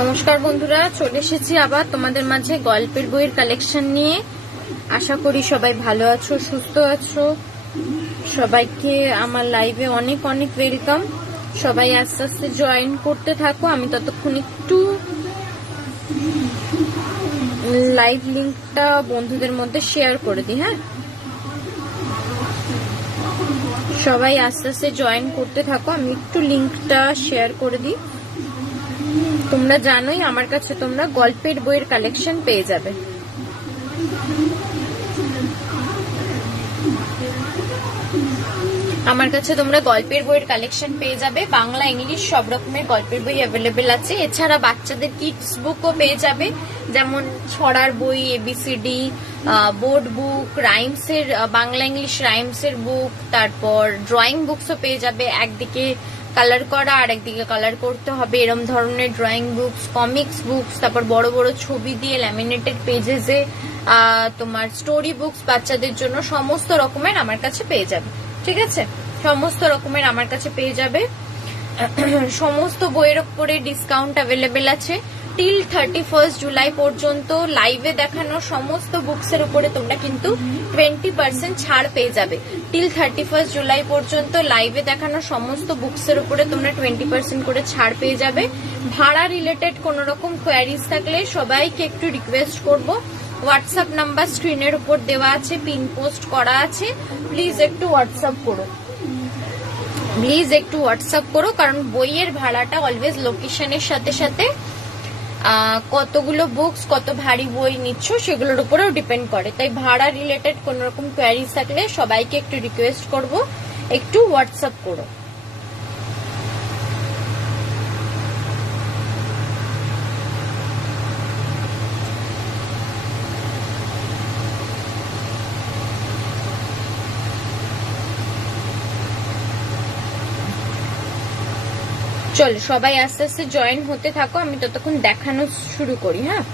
নমস্কার বন্ধুরা, চলে এসেছি আবার তোমাদের মাঝে গল্পের বইয়ের কালেকশন নিয়ে। আশা করি সবাই ভালো আছো, সুস্থ আছো। সবাইকে আমার লাইভে অনেক অনেক ওয়েলকাম। সবাই আস্তে আস্তে জয়েন করতে থাকো। আমি ততক্ষণ একটু লাইভ লিঙ্কটা বন্ধুদের মধ্যে শেয়ার করে দিই। হ্যাঁ, সবাই আস্তে আস্তে জয়েন করতে থাকো। আমি একটু লিঙ্কটা শেয়ার করে দিই। তোমরা জানোই আমার কাছে তোমরা গল্পের বইয়ের কালেকশন পেয়ে যাবে। আমার কাছে তোমরা গল্পের বইয়ের কালেকশন পেয়ে যাবে। বাংলা, ইংলিশ সব রকমের গল্পের বই অ্যাভেলেবেল আছে। এছাড়া বাচ্চাদের কিডস বুকও পেয়ে যাবে, যেমন ছড়ার বই, এবিসিডি, বোর্ড বুক, রাইমসের, বাংলা ইংলিশ রাইমসের বুক, তারপর ড্রয়িং বুকসও পেয়ে যাবে। একদিকে কালার করা আর একদিকে কালার করতে হবে এরম ধরনের ড্রয়িং বুকস, কমিক্স বুকস, তারপর বড় বড় ছবি দিয়ে ল্যামিনেটেড পেজেসে তোমার স্টোরি বুকস বাচ্চাদের জন্য সমস্ত রকমের আমার কাছে পেয়ে যাবে। ঠিক আছে, সমস্ত রকমের আমার কাছে পেয়ে যাবে। সমস্ত বইয়ের উপরে ডিসকাউন্ট অ্যাভেলেবেল আছে। টিল 31 জুলাই পর্যন্ত লাইভে দেখানো সমস্ত বুকসের উপরে তোমরা কিন্তু 20% ছাড় পেয়ে যাবে। টিল 31 জুলাই পর্যন্ত লাইভে দেখানো সমস্ত বুকসের উপরে তোমরা 20% করে ছাড় পেয়ে যাবে। ভাড়া রিলেটেড কোন রকম কোয়ারিজ থাকলে সবাইকে একটু রিকোয়েস্ট করব, হোয়াটসঅ্যাপ নাম্বার স্ক্রিনের উপর দেওয়া আছে, পিন পোস্ট করা আছে। প্লিজ একটু হোয়াটসঅ্যাপ করো, প্লিজ একটু হোয়াটসঅ্যাপ করো, কারণ বইয়ের ভাড়াটা অলওয়েজ লোকেশনের সাথে সাথে কতগুলো বুকস, কত ভারী বই নিচ্ছ সেগুলোর উপরেও ডিপেন্ড করে। তাই ভাড়া রিলেটেড কোন রকম কোয়ারিজ থাকলে সবাইকে একটু রিকোয়েস্ট করব, একটু হোয়াটসঅ্যাপ করো। চলো সবাই আস্তে আস্তে জয়েন হতে থাকো, আমি ততক্ষণ দেখানো শুরু করি। হ্যাঁ,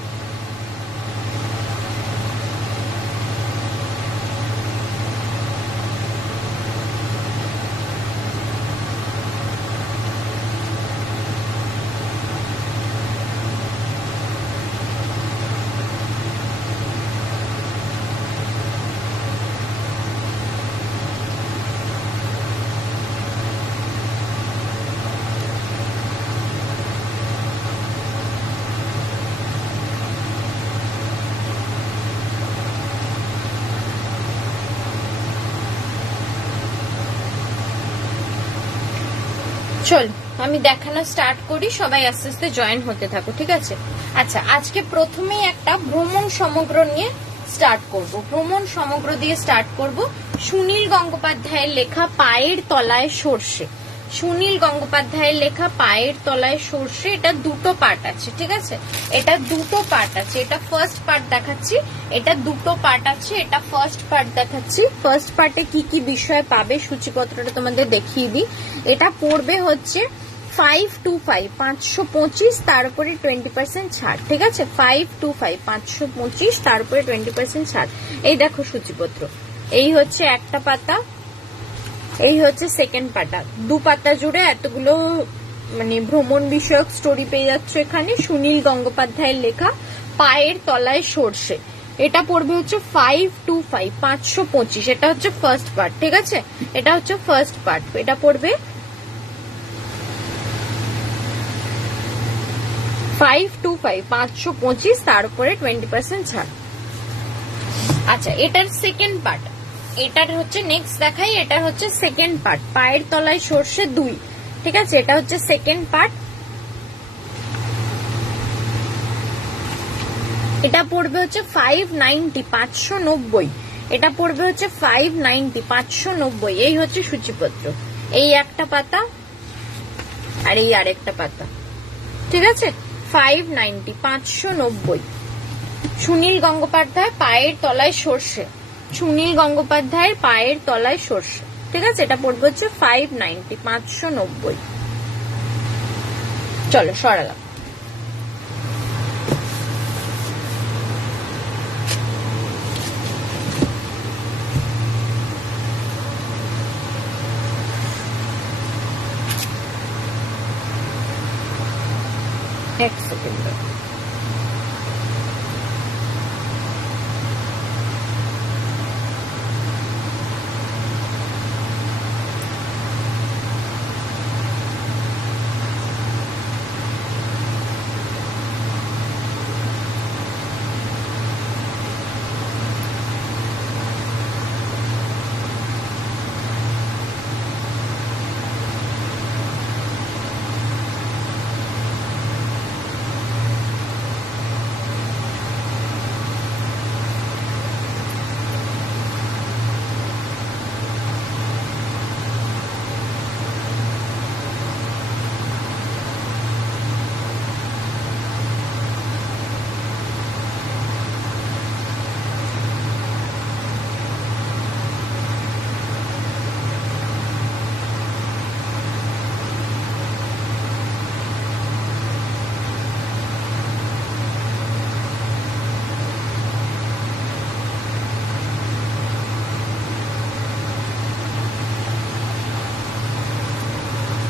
চল আমি দেখানো স্টার্ট করি, সবাই আস্তে আস্তে জয়েন হতে থাকো। ঠিক আছে, আচ্ছা আজকে প্রথমেই একটা ভ্রমণ সমগ্র নিয়ে স্টার্ট করব। ভ্রমণ সমগ্র দিয়ে স্টার্ট করব। সুনীল গঙ্গোপাধ্যায়ের লেখা পায়ের তলায় সর্ষে। সুনীল গঙ্গোপাধ্যায়ের লেখা পায়ের তলায় সর্ষে। এটা দুটো পার্ট আছে। ঠিক আছে, এটা দুটো পার্ট আছে। এটা ফার্স্ট পার্ট দেখাচ্ছি, এটা দুটো পার্ট আছে। এটা ফার্স্ট পার্ট দেখাচ্ছি। ফার্স্ট পার্টে কি কি বিষয় পাবে সূচিপত্রটা তোমাদের দেখিয়ে দিই। এটা পড়বে হচ্ছে 525 525, তার উপরে 20% ছাড়। ঠিক আছে, 525 525, তার উপরে 20% ছাড়। এই দেখো সূচিপত্র, এই হচ্ছে একটা পাতা, এই হচ্ছে সেকেন্ড পাতা। দু পাতা জুড়ে এতগুলো মানে ভ্রমণ বিষয়ক স্টোরি পেয়ে যাচ্ছ এখানে। সুনীল গঙ্গোপাধ্যায়ের লেখা পায়ের তলায় সর্ষে। এটা পড়বে হচ্ছে 525 525। এটা হচ্ছে ফার্স্ট পার্ট। ঠিক আছে, এটা হচ্ছে ফার্স্ট পার্ট। এটা পড়বে 525 525, তার উপরে 20% ছাড়। আচ্ছা, এটার সেকেন্ড পার্ট, এটার হচ্ছে নেক্সট দেখাই, এটার হচ্ছে সেকেন্ড পার্ট, পায়ের তলায় সর্ষে 2। ঠিক আছে, এটা হচ্ছে সেকেন্ড পার্ট। এটা পড়বে হচ্ছে 590, 590। এটা পড়বে হচ্ছে 590, 590। এই হচ্ছে সূচিপত্র। এই একটা পাতা আর এই আরেকটা পাতা। ঠিক আছে, 590, 590। সুনীল গঙ্গোপাধ্যায়, পায়ের তলায় সর্ষে। সুনীল গঙ্গোপাধ্যায়ের পায়ের তলায় সর্ষে। ঠিক আছে, এটা পড়বে হচ্ছে 590, 590। চলো সরালাম। এক সেকেন্ড।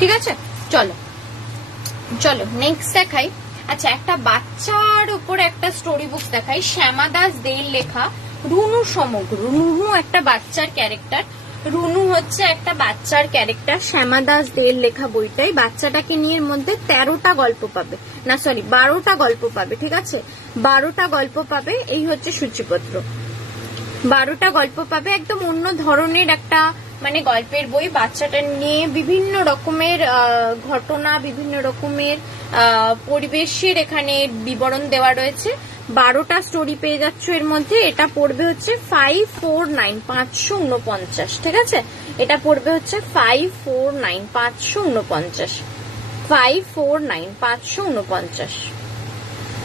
ঠিক আছে, চলো চলো নেক্সট দেখাই। আচ্ছা, একটা বাচ্চার উপর একটা স্টোরি বুক দেখাই, শ্যামা দাস দের লেখা রুনু সমগ্র। রুনু একটা বাচ্চার ক্যারেক্টার, রুনু হচ্ছে একটা বাচ্চার ক্যারেক্টার। শ্যামা দাস দের লেখা বইটাই বাচ্চাটাকে নিয়ে মধ্যে 13টা গল্প পাবে, না সরি 12টা গল্প পাবে। ঠিক আছে, 12টা গল্প পাবে। এই হচ্ছে সূচিপত্র, 12টা গল্প পাবে। একদম অন্য ধরনের একটা মানে গল্পের বই, বাচ্চাটা নিয়ে বিভিন্ন রকমের ঘটনা, বিভিন্ন রকমের পরিবেশের এখানে বিবরণ দেওয়া রয়েছে। 12টা স্টোরি পেয়ে যাচ্ছ এর মধ্যে। এটা পড়বে হচ্ছে 549, 549। ঠিক আছে, এটা পড়বে হচ্ছে 549, 549, 549, 549।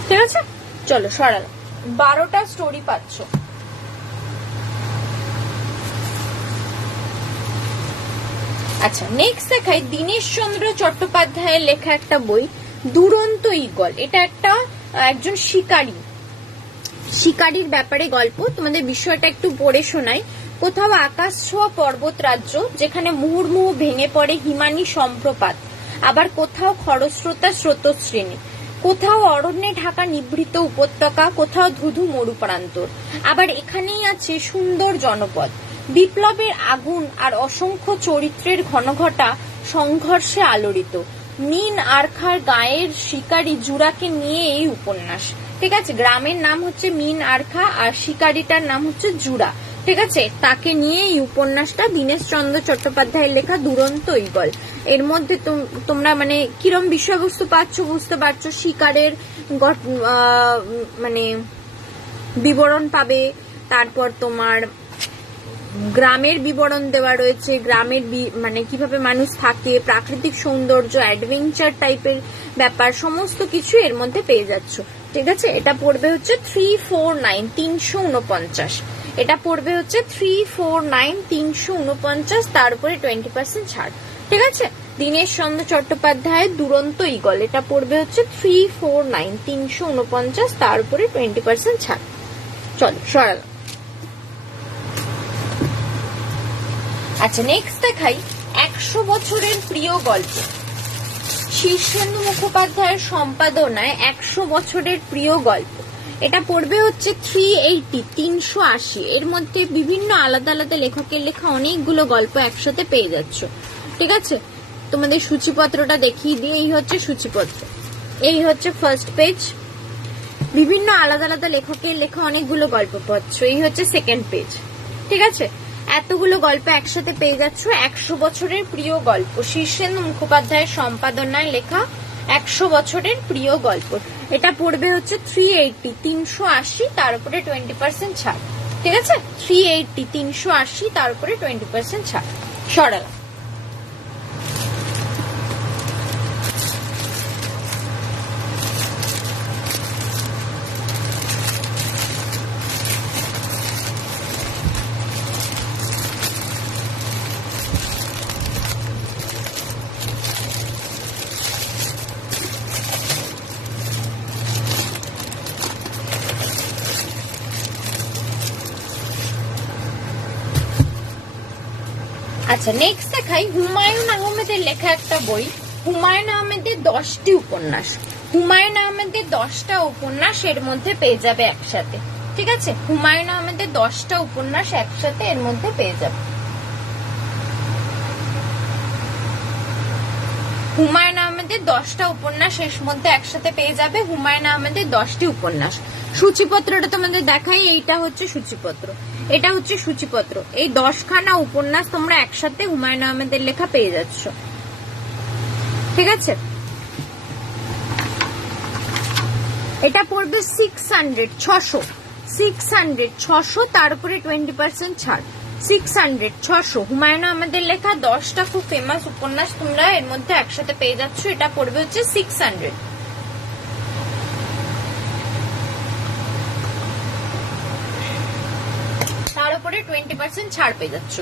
ঠিক আছে, চলো সরাল। 12টা স্টোরি পাচ্ছ। আচ্ছা, নেক্সট দেখাই দীনেশ চন্দ্র চট্টোপাধ্যায়ের লেখা একটা বই, দুরন্ত ঈগল। এটা একটা একজন শিকারীর ব্যাপারে গল্প। তোমাদের বিষয়টা একটু পড়ে শোনাই। কোথাও আকাশ ছোঁয়া পর্বত রাজ্য, যেখানে মুহুর্মুহু ভেঙে পড়ে হিমানী সম্প্রপাত, আবার কোথাও খরস্রোতা স্রোতশ্রেণী, কোথাও অরণ্যে ঢাকা নিভৃত উপত্যকা, কোথাও ধুধু মরুপ্রান্তর, আবার এখানেই আছে সুন্দর জনপদ। বিপ্লবের আগুন আর অসংখ্য চরিত্রের ঘনঘটা সংঘর্ষে আলোড়িত। মিন আরখার গায়ের শিকারী জুরাকে নিয়ে এই উপন্যাস। ঠিক আছে, গ্রামের নাম হচ্ছে মিন আরখা আর শিকারীটার নাম হচ্ছে জুরা। ঠিক আছে, তাকে নিয়ে এই উপন্যাসটা দীনেশ চন্দ্র চট্টোপাধ্যায়ের লেখা দুরন্ত ঈগল। এর মধ্যে তোমরা মানে কিরম বিষয়বস্তু পাচ্ছ বুঝতে পারছো। শিকারের মানে বিবরণ পাবে, তারপর তোমার গ্রামের বিবরণ দেওয়া রয়েছে, গ্রামের মানে কিভাবে মানুষ থাকে, প্রাকৃতিক সৌন্দর্য, অ্যাডভেঞ্চার টাইপের ব্যাপার, সমস্ত কিছু এর মধ্যে পেয়ে যাচ্ছ। ঠিক আছে, এটা পড়বে হচ্ছে 349, 349। এটা পড়বে হচ্ছে 349, 349, তার উপরে 20% ছাড়। ঠিক আছে, দীনেশ চন্দ্র চট্টোপাধ্যায়ের দুরন্ত ঈগল, এটা পড়বে হচ্ছে 349, 349, তার উপরে 20% ছাড়। চলো সরালাম। আচ্ছা, নেক্সট দেখাই 100 বছরের প্রিয় গল্প। শীর্ষেন্দু মুখোপাধ্যায়ের সম্পাদনায় 100 বছরের প্রিয় গল্প। এটা পড়বে হচ্ছে 380, 380। এর মধ্যে বিভিন্ন আলাদা আলাদা লেখকের লেখা অনেকগুলো গল্প একসাথে পেয়ে যাচ্ছ। ঠিক আছে, তোমাদের সূচিপত্রটা দেখিয়ে দিয়ে, এই হচ্ছে সূচিপত্র, এই হচ্ছে ফার্স্ট পেজ, বিভিন্ন আলাদা আলাদা লেখকের লেখা অনেকগুলো গল্প পাচ্ছ। এই হচ্ছে সেকেন্ড পেজ, ঠিক আছে। এতগুলো গল্প একসাথে পেয়ে যাচ্ছ। 100 বছরের প্রিয় গল্প, শীর্ষেন্দু মুখোপাধ্যায়ের সম্পাদনায় লেখা 100 বছরের প্রিয় গল্প। এটা পড়বে হচ্ছে 380, 380, তার উপরে 20% ছাড়, ঠিক আছে। 380, 380, তার উপরে 20% ছাড়। সরালাম। আচ্ছা, নেক্সট দেখাই হুমায়ুন আহমেদের লেখা একটা বই, হুমায়ুন আহমেদের 10টি উপন্যাস। হুমায়ুন আহমেদের 10টা উপন্যাস এর মধ্যে পেয়ে যাবে একসাথে, ঠিক আছে। হুমায়ুন আহমেদের 10টা উপন্যাস একসাথে এর মধ্যে পেয়ে যাবে। হুমায়ুন আহমেদের 10টা উপন্যাস এর মধ্যে একসাথে পেয়ে যাবে। হুমায়ুন আহমেদের 10টি উপন্যাস। সূচিপত্রটা তোমাদের দেখাই, এইটা হচ্ছে সূচিপত্র, এটা হচ্ছে সূচিপত্র। এই 10খানা উপন্যাস তোমরা একসাথে হুমায়ুন আহমেদের লেখা পেয়ে যাচ্ছ, ঠিক আছে। এটা পড়বে 600, 600, তার উপরে 20% ছাড়। 600, 600 হুমায়ুন আহমেদের লেখা 10টা খুব ফেমাস উপন্যাস তোমরা এর মধ্যে একসাথে পেয়ে যাচ্ছ। এটা পড়বে হচ্ছে 600, তার উপরে 20% ছাড় পেয়ে যাচ্ছ,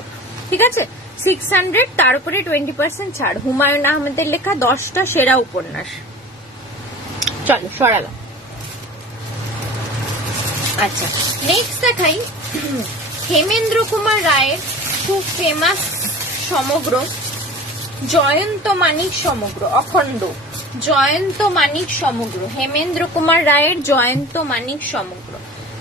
ঠিক আছে। 600, তার উপরে 20% ছাড়। হুমায়ুন আহমেদের লেখা 10টা সেরা উপন্যাস। চলো সরালাম। আচ্ছা, নেক্সট দেখাই হেমেন্দ্র কুমার রায়ের খুব ফেমাস সমগ্র, জয়ন্ত মানিক সমগ্র, অখণ্ড, জয়ন্ত মানিক সমগ্র। হেমেন্দ্র কুমার রায়ের জয়ন্ত মানিক সমগ্র,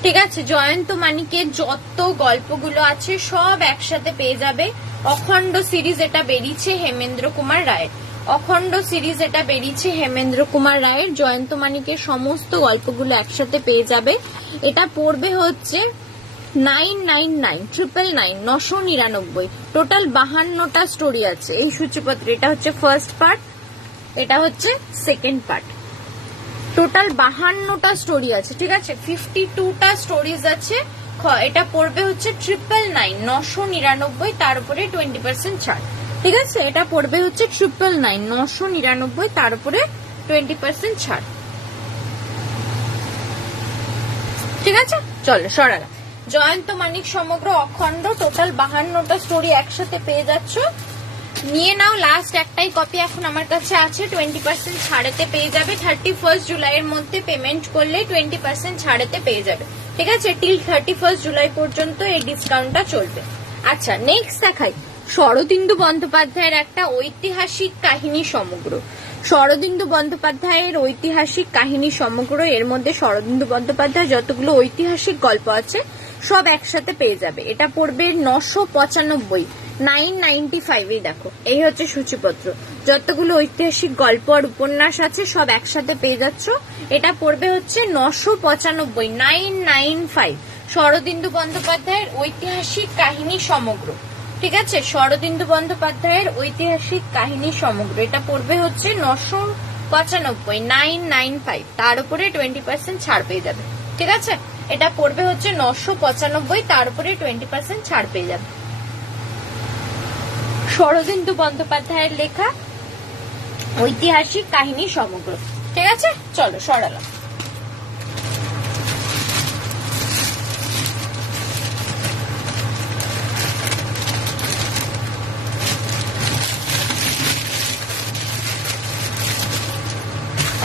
ঠিক আছে। জয়ন্ত মানিকের যত গল্পগুলো আছে সব একসাথে পেয়ে যাবে। অখণ্ড সিরিজ এটা বেরিয়েছে হেমেন্দ্র কুমার রায়ের, অখণ্ড সিরিজ এটা বেরিয়েছে হেমেন্দ্র কুমার রায়ের। জয়ন্ত মানিকের সমস্ত গল্পগুলো একসাথে পেয়ে যাবে। এটা পড়বে হচ্ছে 999, 999, টোটাল 52টা স্টোরি আছে এই সূচিপত্রে। এটা হচ্ছে ফার্স্ট পার্ট, এটা হচ্ছে সেকেন্ড পার্ট। টোটাল 52টা স্টোরি আছে, ঠিক আছে। 52টা স্টোরিজ আছে। এটা পড়বে হচ্ছে 999, 999, তার উপরে 20% ছাড়, ঠিক আছে। এটা পড়বে হচ্ছে 999, 999, তার উপরে 20% ছাড়, ঠিক আছে। চলো সরালা। জয়ন্ত মানিক সমগ্র, অখণ্ড, টোটাল 52টা স্টোরি একসাথে পেয়ে যাচ্ছ। নিয়ে নাও, লাস্ট একটাই কপি এখন আমার কাছে আছে। 20% ছাড়েতে পেয়ে যাবে। 31 জুলাইয়ের মধ্যে পেমেন্ট করলে 20% ছাড়েতে পেয়ে যাবে, ঠিক আছে। টিল 31 জুলাই পর্যন্ত এই ডিসকাউন্টটা চলবে। আচ্ছা, নেক্সট দেখাই শরদিন্দু বন্দ্যোপাধ্যায়ের একটা ঐতিহাসিক কাহিনী সমগ্র। শরদিন্দু বন্দ্যোপাধ্যায়ের ঐতিহাসিক কাহিনী সমগ্র, এর মধ্যে শরদিন্দু বন্দ্যোপাধ্যায় যতগুলো ঐতিহাসিক গল্প আছে সব একসাথে পেয়ে যাবে। এটা পড়বে 995, 995। এই দেখো, এই হচ্ছে সূচিপত্র। যতগুলো ঐতিহাসিক গল্প আর উপন্যাস আছে সব একসাথে পেয়ে যাচ্ছ। এটা পড়বে হচ্ছে 995, 995। শরদিন্দু বন্দ্যোপাধ্যায়ের ঐতিহাসিক কাহিনী সমগ্র, ঠিক আছে। শরদিন্দু বন্দ্যোপাধ্যায়ের ঐতিহাসিক কাহিনী সমগ্র, এটা পড়বে হচ্ছে 995, 995, তার উপরে 20% ছাড় পেয়ে যাবে, ঠিক আছে। এটা পড়বে হচ্ছে 995, তার উপরে 20% ছাড় পেয়ে যাবে। শরদিন্দু বন্দ্যোপাধ্যায়ের লেখা ঐতিহাসিক কাহিনী সমগ্র, ঠিক আছে। চলো সরালাম।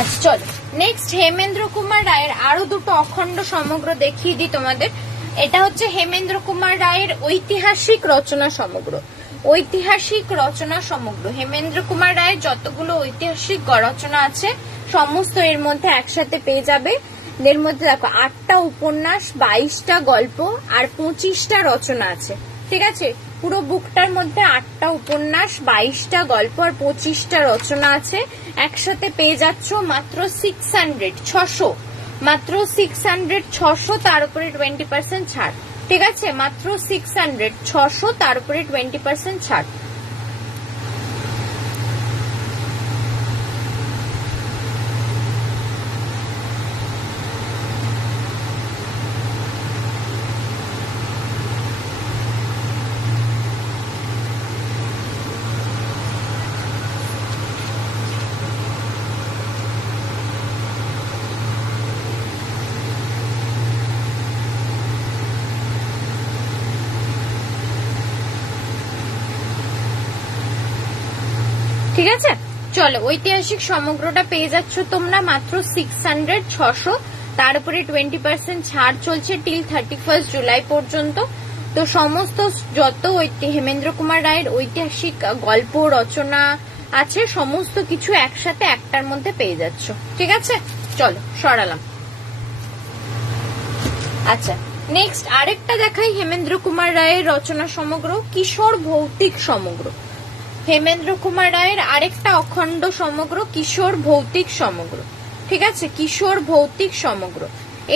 আচ্ছা চলো, নেক্সট হেমেন্দ্র কুমার রায়ের আরো দুটো অখণ্ড সমগ্র দেখিয়ে দিই তোমাদের। এটা হচ্ছে হেমেন্দ্র কুমার রায়ের ঐতিহাসিক রচনা সমগ্র, ঐতিহাসিক রচনা সমগ্র। হেমেন্দ্র কুমার রায়ের যতগুলো ঐতিহাসিক রচনা আছে সমস্ত এর মধ্যে একসাথে পেয়ে যাবে। এর মধ্যে দেখো 8টা উপন্যাস, 22টা গল্প আর 25টা রচনা আছে, ঠিক আছে। পুরো বুকটার মধ্যে 8টা উপন্যাস, 22টা গল্প আর 25টা রচনা আছে। একসাথে পেয়ে যাচ্ছ মাত্র 600, মাত্র 600 600 তার উপরে 20% ছাড়। ঠিক আছে, মাত্র 600 600 তার উপরে 20% ছাড়। ঠিক আছে, চলো ঐতিহাসিক সমগ্রটা পেয়ে যাচ্ছ তোমরা মাত্র 600 600 তার উপরে 20% ছাড় চলছে টিল 31 জুলাই পর্যন্ত। তো সমস্ত যত হেমেন্দ্র কুমার রায়ের ঐতিহাসিক গল্প রচনা আছে সমস্ত কিছু একসাথে একটার মধ্যে পেয়ে যাচ্ছ। ঠিক আছে, চলো সরালাম। আচ্ছা, নেক্সট আরেকটা দেখাই হেমেন্দ্র কুমার রায়ের রচনা সমগ্র, কিশোর ভৌতিক সমগ্র। হেমেন্দ্র কুমার রায়ের আরেকটা অখণ্ড সমগ্র, কিশোর ভৌতিক সমগ্র। ঠিক আছে, কিশোর ভৌতিক সমগ্র।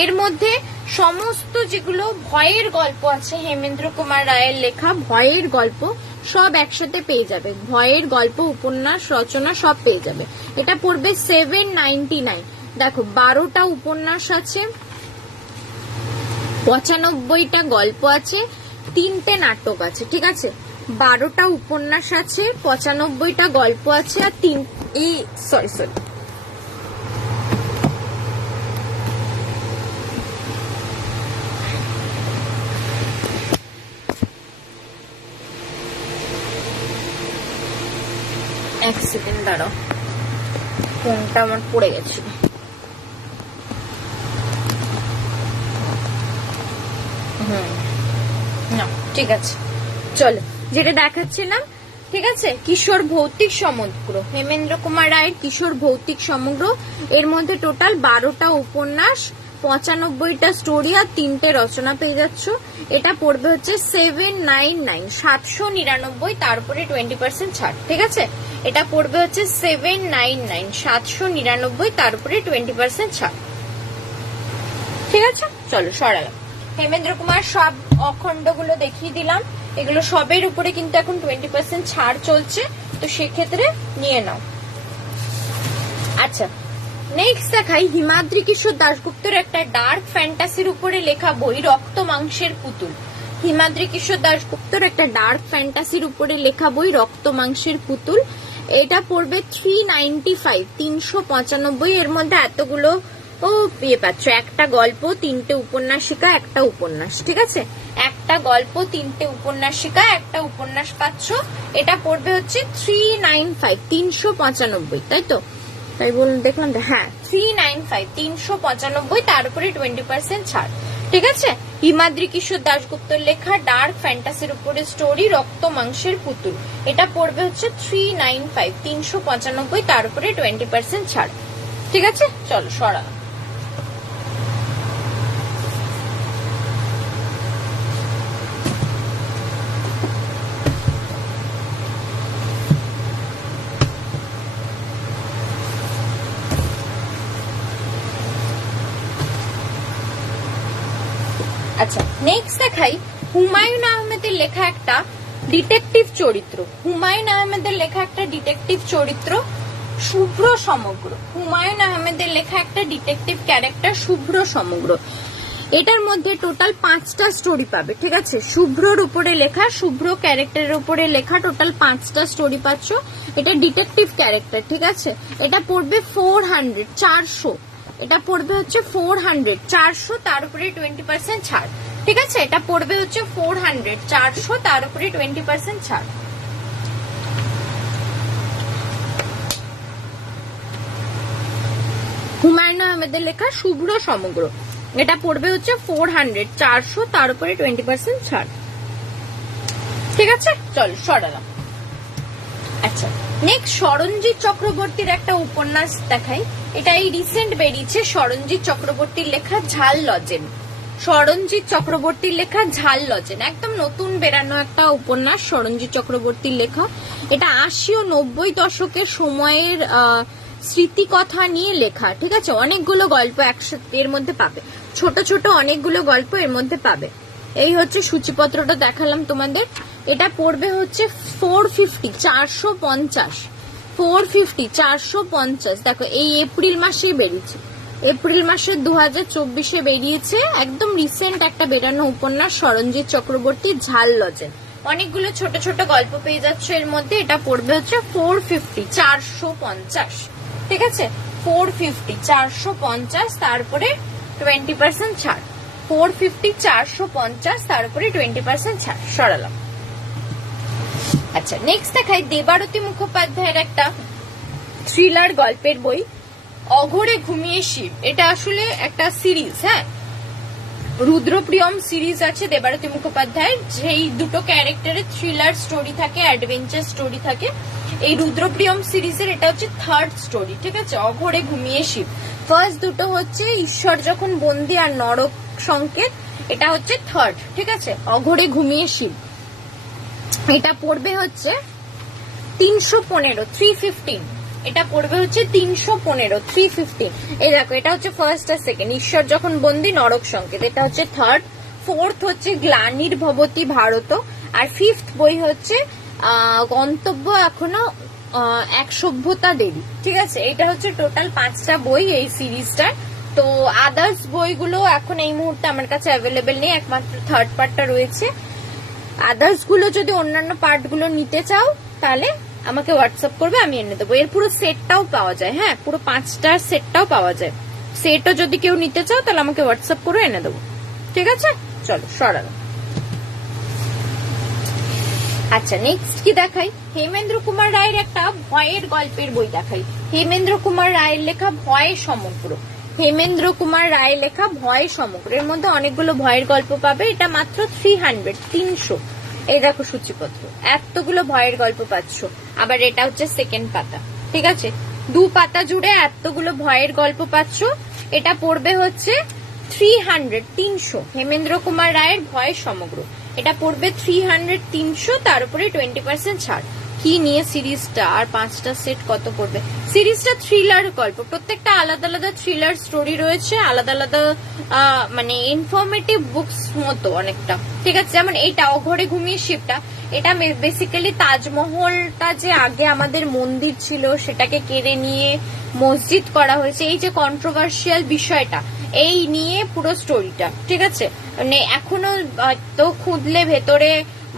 এর মধ্যে সমস্ত যেগুলো ভয়ের গল্প আছে হেমেন্দ্র কুমার রায়ের লেখা ভয়ের গল্প সব একসাথে পেয়ে যাবে। ভয়ের গল্প, উপন্যাস, রচনা সব পেয়ে যাবে। এটা পড়বে 799। দেখো 12টা উপন্যাস আছে, 95টা গল্প আছে, 3টে নাটক আছে। ঠিক আছে, 12টা উপন্যাস আছে, 95টা গল্প আছে, আর সরি এক সেকেন্ড দাঁড়াও, ফোনটা আমার পড়ে গেছিল। না ঠিক আছে, চলো যেটা দেখাচ্ছিলাম। ঠিক আছে, কিশোর ভৌতিক সমগ্র, হেমেন্দ্র কুমার রায়ের কিশোর ভৌতিক সমগ্র। এর মধ্যে টোটাল 12টা উপন্যাস, 95টা স্টোরি আর 3টে রচনা পেয়ে যাচ্ছ। এটা পড়বে হচ্ছে 799 799 তারপরে 20% ছাড়। ঠিক আছে, এটা পড়বে হচ্ছে 799 799 তারপরে 20% ছাড়। ঠিক আছে, চলো সরালাম। হেমেন্দ্র কুমার সব অখণ্ডগুলো দেখিয়ে দিলাম, এগুলো সবের উপরে কিন্তু এখন 20% ছাড় চলছে, তো সেক্ষেত্রে নিয়ে নাও। আচ্ছা, নেক্সট দেখাই হিমাদ্রি কিশোর দাশগুপ্তর একটা ডার্ক ফ্যান্টাসির উপরে লেখা বই রক্ত মাংসের পুতুল। হিমাদ্রি কিশোর দাশগুপ্তর একটা ডার্ক ফ্যান্টাসির উপরে লেখা বই রক্ত মাংসের পুতুল। এটা পড়বে 395 395। এর মধ্যে এতগুলো পাচ্ছ, একটা গল্প, 3টে উপন্যাসিকা, একটা উপন্যাস। ঠিক আছে, একটা গল্প, 3টে উপন্যাসিকা, একটা উপন্যাস পাচ্ছ। এটা পড়বে হচ্ছে 395 395, তাই তো? তাই বলুন, দেখলাম হ্যাঁ 395 395 তার উপরে 20% ছাড়। ঠিক আছে, হিমাদ্রি কিশোর দাশগুপ্তর লেখা ডার্ক ফ্যান্টাসির উপরে স্টোরি রক্ত মাংসের পুতুল। এটা পড়বে হচ্ছে 395 395 তার উপরে 20% ছাড়। ঠিক আছে, চলো সরা। আচ্ছা, নেক্সট দেখাই হুমায়ুন আহমেদের লেখা একটা ডিটেকটিভ চরিত্র। হুমায়ুন আহমেদের লেখা একটা ডিটেকটিভ চরিত্র শুভ্র সমগ্র। হুমায়ুন আহমেদের লেখা একটা ডিটেকটিভ ক্যারেক্টার শুভ্র সমগ্র। এটার মধ্যে টোটাল 5টা স্টোরি পাবে। ঠিক আছে, শুভ্রর উপরে লেখা, শুভ্র ক্যারেক্টারের উপরে লেখা টোটাল 5টা স্টোরি পাচ্ছ। এটা ডিটেকটিভ ক্যারেক্টার। ঠিক আছে, এটা পড়বে 400 400। এটা পড়বে হচ্ছে 400 400 তার উপরে 20% ছাড়। ঠিক আছে, এটা পড়বে হচ্ছে 400 400 তার উপরে 20% ছাড়। হুমায়ুন আহমেদের লেখা শুভ্র সমগ্র। এটা পড়বে হচ্ছে 400 400 তার উপরে 20% ছাড়। ঠিক আছে, চল সরালাম। আচ্ছা, নেক্সট সরঞ্জিৎ চক্রবর্তীর একটা উপন্যাস দেখাই। এটা এই রিসেন্ট বেরিয়েছে, সরঞ্জিৎ চক্রবর্তীর লেখা ঝাল লজেন। সরঞ্জিৎ চক্রবর্তীর লেখা ঝাল লজেন একদম নতুন বেরানো একটা উপন্যাস সরঞ্জিৎ চক্রবর্তীর লেখা। এটা 80 ও 90 দশকের সময়ের স্মৃতিকথা নিয়ে লেখা, ঠিক আছে? অনেকগুলো গল্প একসাথে এর মধ্যে পাবে, ছোট ছোট অনেকগুলো গল্প এর মধ্যে পাবে। এই হচ্ছে সূচিপত্রটা দেখালাম তোমাদের। এটা পড়বে হচ্ছে 450, 450, 450, 450। দেখো এই এপ্রিল মাসে বেরিয়েছে, এপ্রিল মাসে 2024-এ বেরিয়েছে, একদম রিসেন্ট একটা বেরানো উপন্যাস, সরঞ্জিৎ চক্রবর্তী, ঝাল লজেন। অনেকগুলো ছোট ছোট গল্প পেয়ে যাচ্ছ এর মধ্যে। এটা পড়বে হচ্ছে 450, 450, ঠিক আছে? 450, 450, তারপরে 20% ছাড়। 450, 450, তারপরে 20% ছাড়, সরালাম। আচ্ছা, নেক্সট দেখাই দেবারতী মুখোপাধ্যায়ের একটা থ্রিলার গল্পের বই, অঘোরে ঘুমিয়ে শিব। এটা আসলে একটা সিরিজ, হ্যাঁ, রুদ্রপ্রিয়ম সিরিজ আছে দেবারতী মুখোপাধ্যায়ের, যেই দুটো ক্যারেক্টারের থ্রিলার স্টোরি থাকে, অ্যাডভেঞ্চার স্টোরি থাকে। এই রুদ্রপ্রিয়ম সিরিজের এটা হচ্ছে থার্ড স্টোরি, ঠিক আছে? অঘোরে ঘুমিয়ে শিব। ফার্স্ট দুটো হচ্ছে ঈশ্বর যখন বন্দি আর নরক সংকেত, এটা হচ্ছে থার্ড, ঠিক আছে? অঘোরে ঘুমিয়ে শিব। এটা পড়বে হচ্ছে 315, 315। এটা পড়বে হচ্ছে 315, 315। এই দেখো, এটা হচ্ছে ফার্স্ট আর সেকেন্ড, ঈশ্বর যখন বন্দি নরক সংকেত, এটা হচ্ছে থার্ড। ফোর্থ হচ্ছে গ্লানির ভবতী ভারত, আর ফিফথ বই হচ্ছে গন্তব্য এখনো এক সভ্যতা দেরি, ঠিক আছে? এটা হচ্ছে টোটাল 5টা বই এই সিরিজটার। তো আদার্স বইগুলো এখন এই মুহূর্তে আমার কাছে অ্যাভেলেবেল নেই, একমাত্র থার্ড পার্টটা রয়েছে। আদার্স গুলো যদি অন্যান্য পার্ট গুলো নিতে চাও তাহলে আমাকে হোয়াটসঅ্যাপ করবে, আমি এনে দেবো। এর পুরো সেটটাও পাওয়া যায়, হ্যাঁ, পুরো 5টার সেটটাও পাওয়া যায়। সেটও যদি কেউ নিতে চাও তাহলে আমাকে হোয়াটসঅ্যাপ করে এনে দেবো, ঠিক আছে? চলো সরালো। আচ্ছা, নেক্সট কি দেখাই? হেমেন্দ্র কুমার রায়ের একটা ভয়ের গল্পের বই দেখাই। হেমেন্দ্র কুমার রায়ের লেখা ভয় সমগ্র। হেমেন্দ্র কুমার রায়ের লেখা ভয় সমগ্র, এর মধ্যে অনেকগুলো ভয়ের গল্প পাবে। এটা মাত্র 300, 300। এই দেখো সূচিপত্র, এতগুলো ভয়ের গল্প পাচ্ছ। আবার এটা হচ্ছে সেকেন্ড পাতা, ঠিক আছে? 2 পাতা জুড়ে এতগুলো ভয়ের গল্প পাচ্ছ। এটা পড়বে হচ্ছে 300, 300। হেমেন্দ্র কুমার রায়ের ভয় সমগ্র, এটা পড়বে 300, 300, তার উপরে 20% ছাড়। কি নিয়ে সিরিজটা, আর 5টা সেট কত পড়বে? সিরিজটা থ্রিলার গল্প, প্রত্যেকটা আলাদা আলাদা থ্রিলার স্টোরি রয়েছে, আলাদা আলাদা মানে ইনফরমেটিভ বুকস মতো অনেকটা, ঠিক আছে? যেমন এইটা অঘোরে ঘুমিয়ে শিবটা, এটা বেসিক্যালি তাজমহলটা যে আগে আমাদের মন্দির ছিল সেটাকে কেড়ে নিয়ে মসজিদ করা হয়েছে, এই যে কন্ট্রোভার্সিয়াল বিষয়টা, এই নিয়ে পুরো স্টোরিটা, ঠিক আছে? মানে এখনো তো খুঁজলে ভেতরে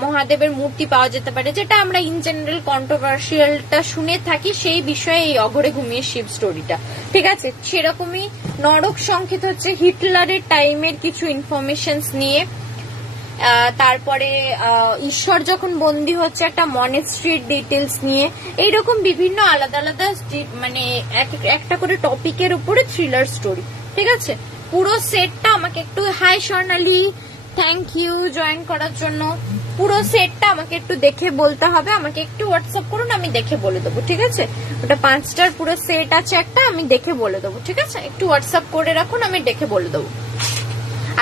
মহাদেবের মূর্তি পাওয়া যেতে পারে, যেটা আমরা ইন জেনারেল কন্ট্রোভার্সিয়ালটা শুনে থাকি, সেই বিষয়ে এই অঘোরে ঘুমিয়ে শিব স্টোরিটা, ঠিক আছে? সেরকমই নরক সংকেত হচ্ছে হিটলারের টাইমের কিছু ইনফরমেশনস নিয়ে। তারপরে ঈশ্বর যখন বন্দী হচ্ছে একটা মনেস্ট্রির ডিটেলস নিয়ে। এইরকম বিভিন্ন আলাদা আলাদা মানে একটা করে টপিকের উপরে থ্রিলার স্টোরি, ঠিক আছে? পুরো সেটটা আমাকে একটু, hi Swarnali, thank you join করার জন্য। পুরো সেটটা আমাকে একটু দেখে বলতে হবে, আমাকে একটু হোয়াটসঅ্যাপ করুন, আমি দেখে বলে দেবো, ঠিক আছে? ওটা 5টার পুরো সেট আছে একটা, আমি দেখে বলে দেবো, ঠিক আছে? একটু হোয়াটসঅ্যাপ করে রাখুন, আমি দেখে বলে দেবো।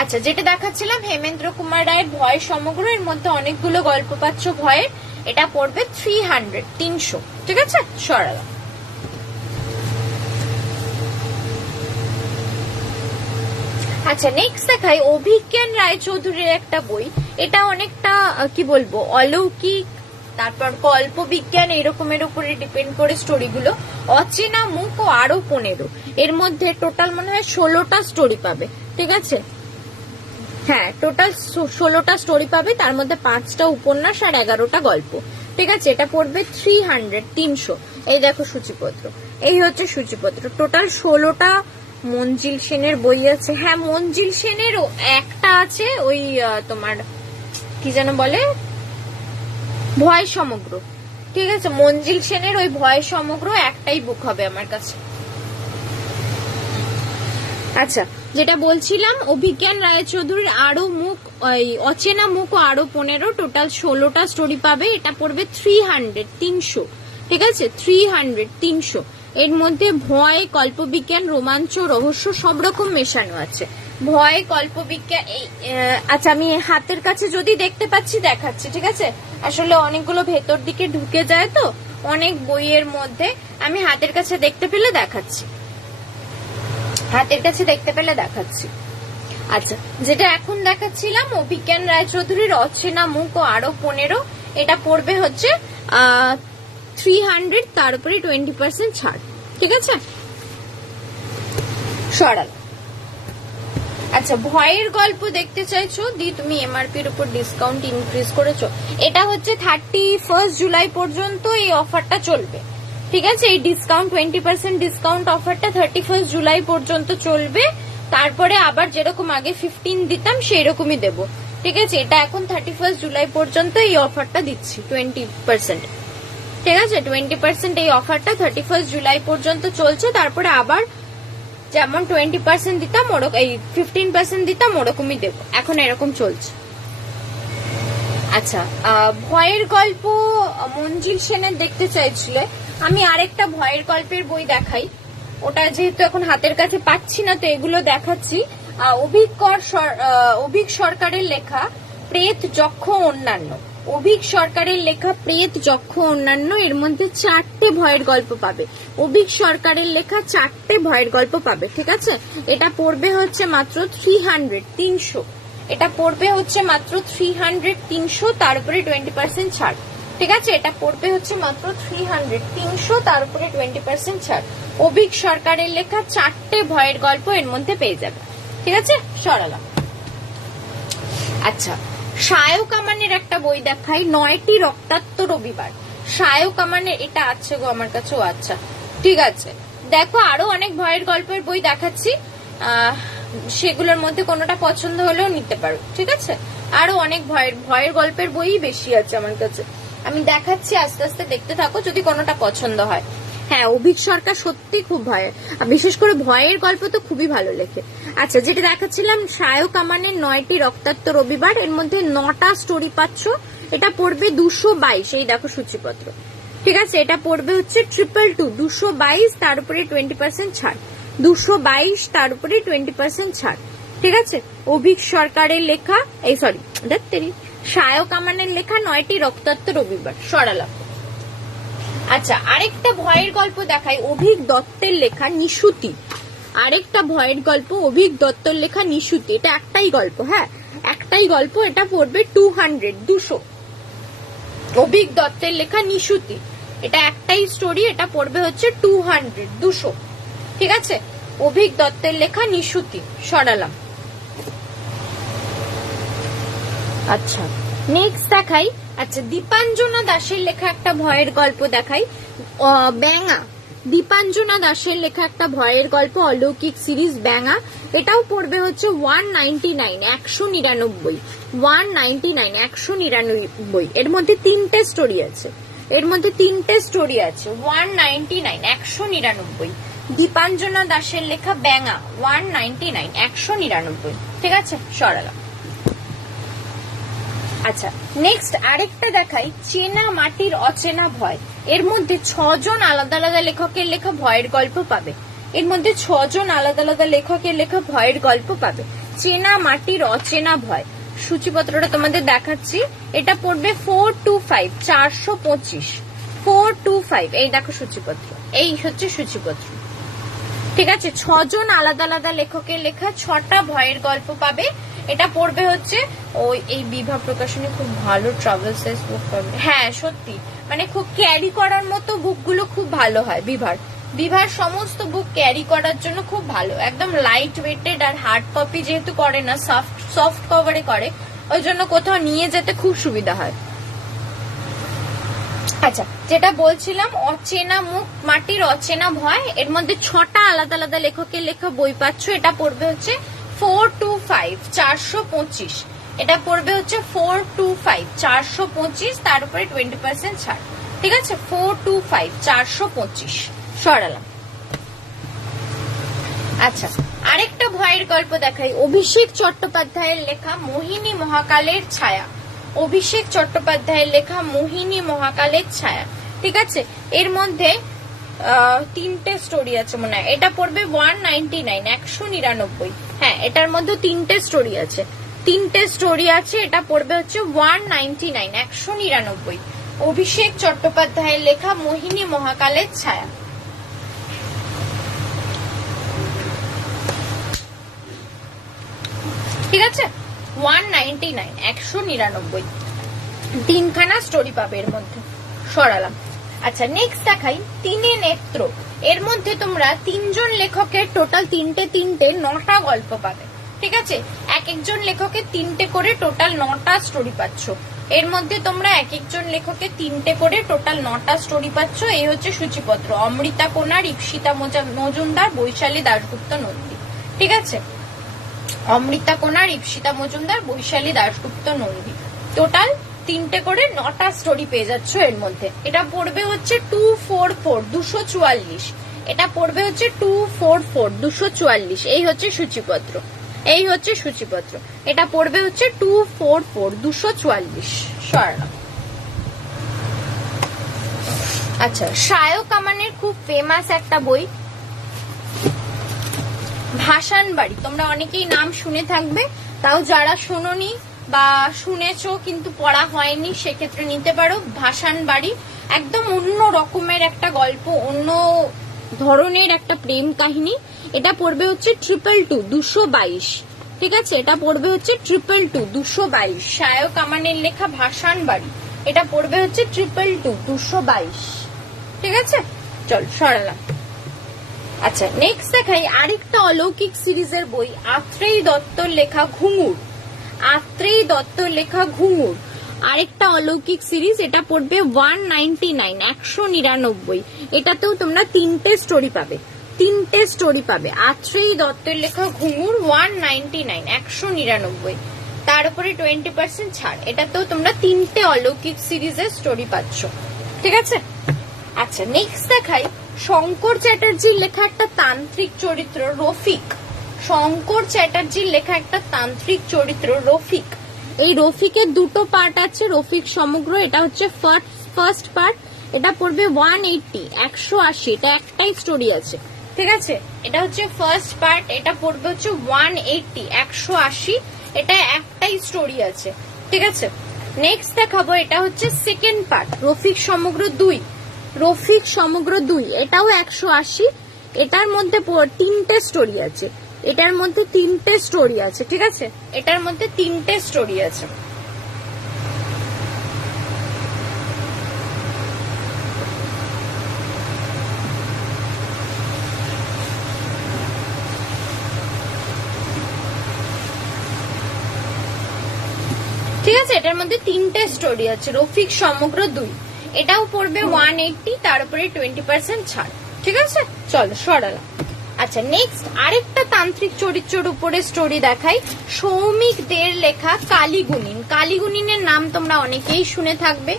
আচ্ছা, যেটা দেখাচ্ছিলাম হেমেন্দ্র কুমার রায়ের ভয় সমগ্র, এর মধ্যে অনেকগুলো গল্প পাচ্ছ ভয়ের। এটা পড়বে 300, 300, ঠিক আছে? সরালাম। আচ্ছা, নেক্সট দেখাই অভিজ্ঞান রায়চৌধুরীর একটা বই। এটা অনেকটা কি বলবো, অলৌকিক, তারপর কল্প বিজ্ঞান এরকমের উপরে ডিপেন্ড করে স্টোরিগুলো। অচেনা মুখ ও আরো 15, এর মধ্যে টোটাল মনে হয় 16টা স্টোরি পাবে, ঠিক আছে? হ্যাঁ, টোটাল 16টা স্টোরি পাবে, তার মধ্যে 5টা উপন্যাস আর 11টা গল্প, ঠিক আছে? এটা পড়বে 300, 300। এই দেখো সূচিপত্র, এই হচ্ছে সূচিপত্র। টোটাল 16টা মঞ্জিল সেনের বই আছে। হ্যাঁ, মঞ্জিল সেনেরও একটা আছে, ওই তোমার কি যেন বলে, ভয় সমগ্র, ঠিক আছে? মঞ্জিল সেনের ওই ভয় সমগ্র একটাই বুক হবে আমার কাছে। আচ্ছা, যেটা বলছিলাম অভিজ্ঞান রায়চৌধুরীর আরো মুখ, অচেনা মুখ ও আরো 15, টোটাল 16টা স্টোরি পাবে। এটা পড়বে 300, 300, ঠিক আছে? 300, 300। এর মধ্যে ভয়, কল্পবিজ্ঞান, রোমাঞ্চ, রহস্য সব রকম মেশানো আছে। ভয়, কল্পবিজ্ঞান, আচ্ছা আমি হাতের কাছে যদি দেখতে পাচ্ছি দেখাচ্ছি, ঠিক আছে? আসলে অনেকগুলো ভেতর দিকে ঢুকে যায় তো, অনেক বইয়ের মধ্যে। আমি হাতের কাছে দেখতে পেলে দেখাচ্ছি, আচ্ছা যেটা এখন দেখাচ্ছিলাম অভিজ্ঞান রায়চৌধুরীর অচেনা মুখ ও আরো 15, এটা পড়বে হচ্ছে 300, তার উপরে 20% ছাড়। ঠিক আছে, সরাল। আচ্ছা ভয়ের গল্প দেখতে চাইছো দি, তুমি এমআরপির উপর ডিসকাউন্ট ইনক্রিজ করেছো, এটা হচ্ছে 31 জুলাই পর্যন্ত এই অফারটা চলবে। ঠিক আছে, এই ডিসকাউন্ট 20% ডিসকাউন্ট অফারটা 31 জুলাই পর্যন্ত চলবে। তারপরে আবার যেরকম আগে 15 দিতাম সেই রকমই দেবো। ঠিক আছে, এটা এখন 31 জুলাই পর্যন্ত এই অফারটা দিচ্ছি 20%। ঠিক আছে, 20% এই অফারটা 31 জুলাই পর্যন্ত চলছে। তারপরে আবার যেমন 20% দিতাম এই 15% দিতাম ওরকমই দেবো, এখন এরকম চলছে। আচ্ছা ভয়ের গল্প মঞ্জিল সেনের দেখতে চাইছিলে, আমি আরেকটা ভয়ের গল্পের বই দেখাই। ওটা যেহেতু এখন হাতের কাছে পাচ্ছি না তো এগুলো দেখাচ্ছি। অভিক সরকারের লেখা প্রেত যক্ষ অন্যান্য, অভিক সরকারের লেখা প্রেত যক্ষ অন্যান্য, এর মধ্যে 4টে ভয়ের গল্প পাবে। অভিক সরকারের লেখা 4টে ভয়ের গল্প পাবে। ঠিক আছে, এটা পড়বে হচ্ছে মাত্র 300, এটা পড়বে হচ্ছে মাত্র 300, তার উপরে 20% ছাড়। ঠিক আছে, এটা পড়বে হচ্ছে মাত্র 300, তার উপরে 20% ছাড়। অভিক সরকারের লেখা 4টে ভয়ের গল্প এর মধ্যে পেয়ে যাবে। ঠিক আছে, সরালাম। আচ্ছা সায়ক আমানের একটা বই দেখাই, 9টি রক্তাক্ত রবিবার। সায়ক আমানের এটা আছে গো আমার কাছেও। আচ্ছা ঠিক আছে, দেখো আরো অনেক ভয়ের গল্পের বই দেখাচ্ছি, সেগুলোর মধ্যে কোনোটা পছন্দ হলেও নিতে পারো। ঠিক আছে, আরো অনেক ভয়ের গল্পের বই বেশি আছে আমার কাছে, আমি দেখাচ্ছি, আস্তে আস্তে দেখতে থাকো যদি কোনোটা পছন্দ হয়। হ্যাঁ অভিক সরকার সত্যি খুব ভয়ের, বিশেষ করে ভয়ের গল্প তো খুবই ভালো লেখে। আচ্ছা যেটা দেখাচ্ছিলাম সায়ক আমানের 9টি রক্তাক্ত রবিবার, এর মধ্যে 9টা স্টোরি পাচ্ছ, এটা পড়বে 222, এই দেখো সূচিপত্র। ঠিক আছে, এটা পড়বে হচ্ছে 222, 222, তার উপরে 20% ছাড়, 222, তার উপরে 20% ছাড়। ঠিক আছে, অভিক সরকারের লেখা সায়ক আমানের লেখা 9টি রক্তাক্ত রবিবার, সরালাম। আচ্ছা আরেকটা ভয়ের গল্প দেখাই, অভিক দত্তের লেখা নিশুতি। আরেকটা ভয়ের গল্প অভিক দত্তের লেখা নিশুতি, এটা একটাই গল্প, হ্যাঁ একটাই গল্প, এটা পড়বে 200। অভিক দত্তের লেখা নিশুতি, এটা একটাই স্টোরি, এটা পড়বে হচ্ছে 200। ঠিক আছে, অভিক দত্তের লেখা নিশুতি, সরালাম। আচ্ছা নেক্সট দেখাই, আচ্ছা দীপাঞ্জনা দাসের লেখা একটা ভয়ের গল্প দেখাই, ব্যাঙা। দীপাঞ্জনা দাসের লেখা একটা ভয়ের গল্প, অলৌকিক সিরিজ ব্যাঙা, এটাও পড়বে হচ্ছে 199, 199, 199। এর মধ্যে 3টে স্টোরি আছে, 199, 199। দীপাঞ্জনা দাসের লেখা ব্যাঙা 199, 199। ঠিক আছে, সরালাম। আচ্ছা নেক্সট আরেকটা দেখাই, চেনা মাটির অচেনা ভয়। এর মধ্যে 6 জন আলাদা আলাদা লেখকের লেখা ভয়ের গল্প পাবে, এর মধ্যে 6 জন আলাদা আলাদা লেখকের লেখা ভয়ের গল্প পাবে। চেনা মাটির অচেনা ভয়, সূচিপত্রটা তোমাদের দেখাচ্ছি, এটা পড়বে 425, 425, 425, এই দেখো সূচিপত্র, এই হচ্ছে সূচিপত্র। ঠিক আছে, 6 জন আলাদা আলাদা লেখকের লেখা 6টা ভয়ের গল্প পাবে, এটা পড়বে হচ্ছে ওই এই বিভা প্রকাশনী খুব ভালো ট্রাভেল সাইজ বুক পাবে। হ্যাঁ সত্যি মানে খুব ক্যারি করার মতো বুকগুলো খুব ভালো হয়, বিভার সমস্ত বুক ক্যারি করার জন্য খুব ভালো, একদম লাইট ওয়েটেড, আর হার্ড কপি যেহেতু করে না, সফট কভারে করে, ওই জন্য কোথাও নিয়ে যেতে খুব সুবিধা হয়। আচ্ছা যেটা বলছিলাম অচেনা মুখ মাটির অচেনা ভয়, এর মধ্যে 6টা আলাদা আলাদা লেখকের লেখা বই পাচ্ছ, এটা পড়বে হচ্ছে 425, 425, এটা পড়বে হচ্ছে 425, 425, তার উপরে 20% ছাড়। ঠিক আছে, 425, 425, সরালাম। আচ্ছা আরেকটা ভয়ের গল্প দেখাই, অভিষেক চট্টোপাধ্যায়ের লেখা মোহিনী মহাকালের ছায়া। অভিষেক চট্টোপাধ্যায়ের লেখা মোহিনী মহাকালের ছায়া। ঠিক আছে, এর মধ্যে 3টে স্টোরি আছে মনে হয়, এটা পড়বে 199, 199। হ্যাঁ এটার মধ্যে 3টে স্টোরি আছে, এটা পড়বে হচ্ছে 199, 199। অভিষেক চট্টোপাধ্যায়ের লেখা মোহিনী মহাকালের ছায়া। ঠিক আছে, 199, 199, তিনখানা স্টোরি পাবে এর মধ্যে। সরালাম। আচ্ছা, নেক্সট দেখাই তিনে নেত্র। এর মধ্যে তোমরা তিনজন লেখকের টোটাল তিনটে 9টা গল্প পাবে। ঠিক আছে, এক একজন লেখকের 3টে করে টোটাল 9টা স্টোরি পাচ্ছ। এর মধ্যে তোমরা এক একজন লেখকের 3টে করে টোটাল 9টা স্টোরি পাচ্ছ। এই হচ্ছে সূচিপত্র। অমৃতা কোনার, ঈপ্সিতা মজুমদার, বৈশালী দাশগুপ্ত নন্দী। ঠিক আছে, অমৃতা কোনার, ঈপ্সিতা মজুমদার, বৈশালী দাশগুপ্ত নন্দী, টোটাল 3টে করে 9টা স্টোরি পেয়ে যাচ্ছ এর মধ্যে। এটা পড়বে হচ্ছে 244, 244। এটা পড়বে হচ্ছে 244, 244। এই হচ্ছে সূচিপত্র, এই হচ্ছে সূচিপত্র। এটা পড়বে হচ্ছে 244, 244। সরালাম। আচ্ছা, শায়ক আমানের খুব ফেমাস একটা বই ভাসান বাড়ি। তোমরা অনেকেই নাম শুনে থাকবে, তাও যারা শোনোনি বা শুনেছো কিন্তু পড়া হয়নি সেক্ষেত্রে নিতে পারো। ভাসান বাড়ি একদম অন্য রকমের একটা গল্প, অন্য ধরনের একটা প্রেম কাহিনী। এটা পড়বে হচ্ছে 222, 222। ঠিক আছে, এটা পড়বে হচ্ছে 222, 222। শায়ক আমানের লেখা ভাসান বাড়ি, এটা পড়বে হচ্ছে 222, 222। ঠিক আছে, চল সরালাম। আচ্ছা, নেক্সট দেখাই আরেকটা অলৌকিক সিরিজের বই, আত্রেয়ী দত্তর লেখা ঘুঙুর। আত্রেয়ী দত্তর লেখা ঘুঙুর আরেকটা অলৌকিক সিরিজ। এটা পড়বে 199, 199। এটাতেও তোমরা 3টে স্টোরি পাবে, 3টে স্টোরি পাবে। আত্রেয়ী দত্তের লেখা ঘুঙুর 199, 199, তার উপরে 20% ছাড়। এটাতেও তোমরা 3টে অলৌকিক সিরিজের স্টোরি পাচ্ছ। ঠিক আছে, আচ্ছা নেক্সট দেখাই শঙ্কর চ্যাটার্জির লেখা একটা তান্ত্রিক চরিত্র রফিক। শঙ্কর চ্যাটার্জির লেখা একটা তান্ত্রিক চরিত্র রফিক। এই রফিকের 2টো পার্ট আছে, রফিক সমগ্র। এটা হচ্ছে ফার্স্ট পার্ট, এটা পড়বে 180, 180। এটা একটাই স্টোরি আছে। ঠিক আছে, এটা হচ্ছে ফার্স্ট পার্ট, এটা পড়বে হচ্ছে 180, 180। এটা একটাই স্টোরি আছে। ঠিক আছে, নেক্সট দেখাবো এটা হচ্ছে সেকেন্ড পার্ট, রফিক সমগ্র 2। রফিক সমগ্র 2, এটাও 180। এটার মধ্যে 3টে স্টোরি আছে, এটার মধ্যে 3টে স্টোরি আছে। ঠিক আছে, এটার মধ্যে 3টে স্টোরি আছে। ঠিক আছে, এটার মধ্যে 3টে স্টোরি আছে। রফিক সমগ্র 2, এটাও পড়বে 180, তার উপরে 20% ছাড়। ঠিক আছে, চলো সরালাম। আচ্ছা, নেক্সট আরেকটা তান্ত্রিক চরিত্রের উপরে স্টোরি দেখাই, সৌমিক দের লেখা কালীগুণিন। কালীগুণিনের নাম তোমরা অনেকেই শুনে থাকবে।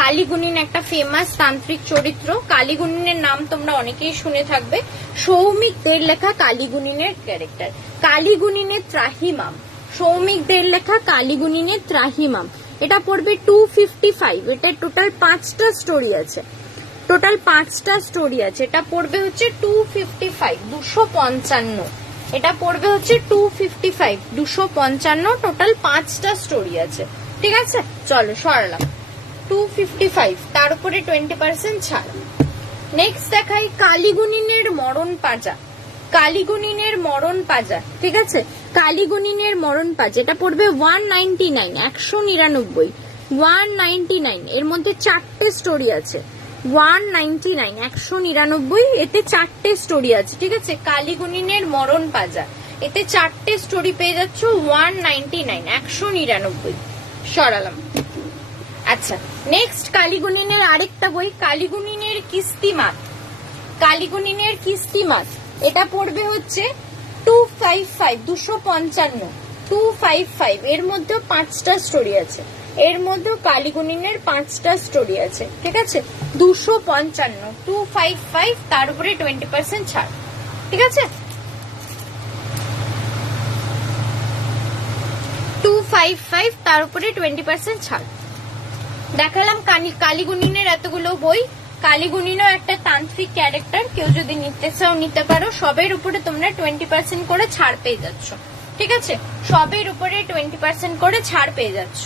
কালীগুণিন একটা ফেমাস তান্ত্রিক চরিত্র, কালীগুণিনের নাম তোমরা অনেকেই শুনে থাকবে। সৌমিক দের লেখা কালীগুণিনের ক্যারেক্টার, কালীগুণিনের ত্রাহিমাম। সৌমিক দের লেখা কালীগুণিনের ত্রাহিমাম। এটা পড়বে 255। এটা টোটাল 5টা স্টোরি আছে, টোটাল 5টা স্টোরি আছে। এটা পড়বে হচ্ছে 255, 255। এটা পড়বে হচ্ছে 255, 255। টোটাল 5টা স্টোরি আছে। ঠিক আছে, চলো সরালাম। 255, তার উপরে 20% ছাড়। নেক্সট দেখাই কালীগুণিনের মরণ পাজা। কালীগুণিনের মরণ পাজা। ঠিক আছে, কালীগুণিনের মরণ পাজা। এটা পড়বে 199, 199, 199। এর মধ্যে 4টে স্টোরি আছে। 199, 199। এতে 4টে স্টোরি আছে। ঠিক আছে, কালীগুণিনের মরণ পাজা, এতে 4টে স্টোরি পেয়ে যাচ্ছ। 199, 199। সরালাম। আচ্ছা, নেক্সট কালীগুণিনের আরেকটা বই, কালীগুণিনের কিস্তিমাত। কালীগুণিনের কিস্তিমাত, এটা পড়বে হচ্ছে 255, 255, 255। এর মধ্যেও 5টা স্টোরি আছে। এর মধ্যেও কালীগুণিনের 5টা স্টোরি আছে। ঠিক আছে, 255, 255, তার উপরে 20% ছাড়। ঠিক আছে, 255, তার উপরে 20% ছাড়। দেখালাম কালীগুণিনের এতগুলো বই। কালীগুণিনও একটা তান্ত্রিক ক্যারেক্টার, কেউ যদি নিতে চাও নিতে পারো। সবের উপরে তোমরা 20% করে ছাড় পেয়ে যাচ্ছ। ঠিক আছে, সবের উপরে 20% করে ছাড় পেয়ে যাচ্ছ।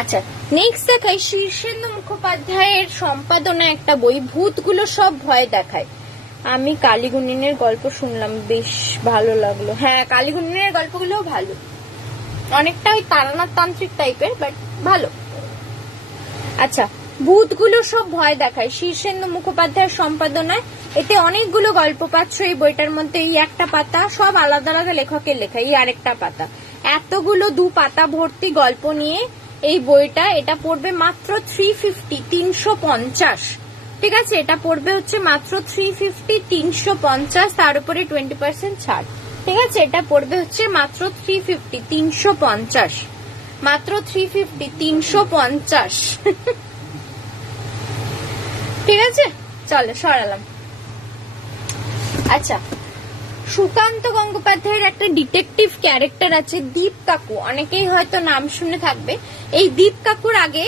আচ্ছা, নেক্সট দেখাই শীর্ষেন্দু মুখোপাধ্যায়ের সম্পাদনা একটা বই, ভূতগুলো সব ভয় দেখায়। আমি কালীগুণিনের গল্প শুনলাম, বেশ ভালো লাগলো। হ্যাঁ, কালীগুণিনের গল্পগুলো ভালো, অনেকটা ওই তারানাথ তান্ত্রিক টাইপের, বাট ভালো। আচ্ছা, ভূতগুলো সব ভয় দেখায়, শীর্ষেন্দু মুখোপাধ্যায়ের সম্পাদনায়। এতে অনেকগুলো গল্প পাচ্ছ এই বইটার মধ্যে। এই একটা পাতা, সব আলাদা আলাদা লেখকের লেখা। এই আরেকটা পাতা, এতগুলো 2 পাতা ভর্তি গল্প নিয়ে এই বইটা। এটা পড়বে মাত্র 350, 350। ঠিক আছে, এটা পড়বে হচ্ছে মাত্র 350, 350, তার উপরে 20% ছাড়। ঠিক আছে, এটা পড়বে হচ্ছে মাত্র 350, 350, মাত্র 350, 350। ঠিক আছে, চলো সরালাম। আচ্ছা, সুকান্ত গঙ্গোপাধ্যায়ের একটা ডিটেকটিভ ক্যারেক্টার আছে দীপ কাকু, অনেকেই হয়তো নাম শুনে থাকবে। এই দীপ কাকুর আগে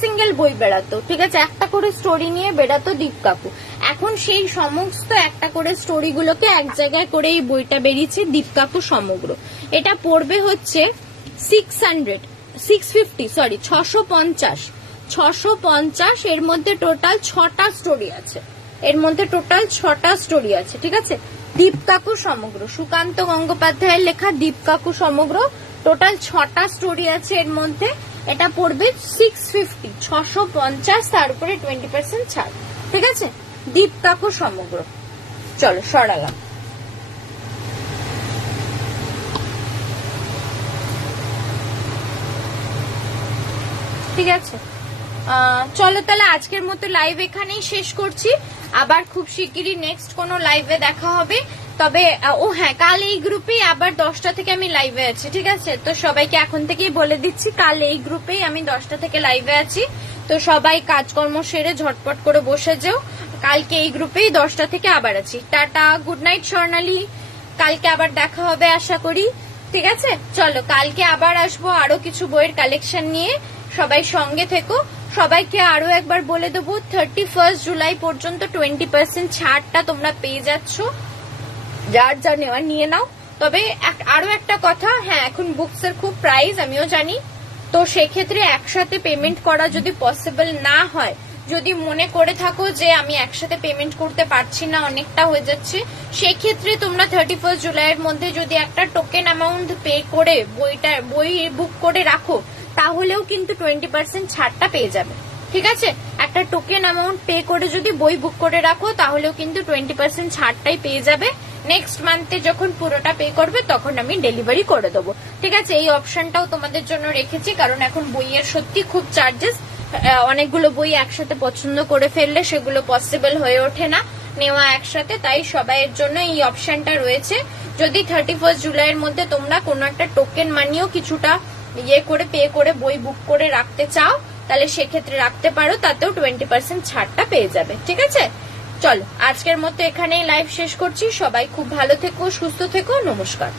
সিঙ্গেল বই বেড়াতো। ঠিক আছে, একটা করে স্টোরি নিয়ে বেড়াতো দীপ কাকু। এখন সেই সমস্ত একটা করে স্টোরি গুলোকে এক জায়গায় করে এই বইটা বেরিয়েছে, দীপ কাকু সমগ্র। এটা পড়বে হচ্ছে 650। এর মধ্যে টোটাল 6টা স্টোরি আছে। ঠিক আছে, দীপ কাকু সমগ্র, সুকান্ত গঙ্গোপাধ্যায়ের লেখা দীপ কাকু সমগ্র, টোটাল 6টা স্টোরি আছে এর মধ্যে। এটা পড়বে 650, 650, তার উপরে 20% ছাড়। ঠিক আছে, দীপ কাকু সমগ্র। চলো সরালাম। ঠিক আছে, চলো তাহলে আজকের মতো লাইভ এখানেই শেষ করছি। আবার খুব শিগগিরই নেক্সট কোনো লাইভে দেখা হবে। তবে ও হ্যাঁ, কাল এই গ্রুপেই আবার 10টা থেকে আমি লাইভে আছি। ঠিক আছে, তো সবাইকে এখন থেকেই বলে দিচ্ছি, কাল এই গ্রুপেই আমি 10টা থেকে লাইভে আছি। তো সবাই কাজকর্ম সেরে ঝটপট করে বসে যেও। কালকে এই গ্রুপেই 10টা থেকে আবার আছি। টাটা, গুড নাইট স্বর্ণালী, কালকে আবার দেখা হবে আশা করি। ঠিক আছে, চলো কালকে আবার আসবো আরো কিছু বইয়ের কালেকশন নিয়ে। সবাই সঙ্গে থেকো। সবাইকে আরো একবার বলে দেবো, 31 জুলাই পর্যন্ত 20% ছাড়টা তোমরা পেয়ে যাচ্ছ। যার যা নেওয়া নিয়ে নাও। তবে আরো একটা কথা, হ্যাঁ এখন বুকস এর খুব প্রাইস আমিও জানি। তো সেক্ষেত্রে একসাথে পেমেন্ট করা যদি পসিবল না হয়, যদি মনে করে থাকো যে আমি একসাথে পেমেন্ট করতে পারছি না, অনেকটা হয়ে যাচ্ছে, সেক্ষেত্রে তোমরা 31 জুলাইয়ের মধ্যে যদি একটা টোকেন অ্যামাউন্ট পে করে বই বুক করে রাখো, তাহলেও কিন্তু 20% ছাড়টা পেয়ে যাবে। ঠিক আছে, একটা টোকেন অ্যামাউন্ট পে করে যদি বই বুক করে রাখো, তাহলেও কিন্তু 20% ছাড়টাই পেয়ে যাবে। নেক্সট মান্থে যখন পুরোটা পে করবে তখন আমি ডেলিভারি করে দেবো। ঠিক আছে, এই অপশনটাও তোমাদের জন্য রেখেছি, কারণ এখন বইয়ের সত্যি খুব চার্জেস। অনেকগুলো বই একসাথে পছন্দ করে ফেললে সেগুলো পসিবল হয়ে ওঠে না নেওয়া একসাথে। তাই সবাইয়ের জন্য এই অপশনটা রয়েছে। যদি 31 জুলাইয়ের মধ্যে তোমরা কোনো একটা টোকেন মানিও কিছুটা করে পে করে বই বুক করে রাখতে চাও, তাহলে সেক্ষেত্রে রাখতে পারো, তাতেও 20% ছাড়টা পেয়ে যাবে। ঠিক আছে, চলো আজকের মতো এখানেই লাইভ শেষ করছি। সবাই খুব ভালো থেকো, সুস্থ থেকো, নমস্কার।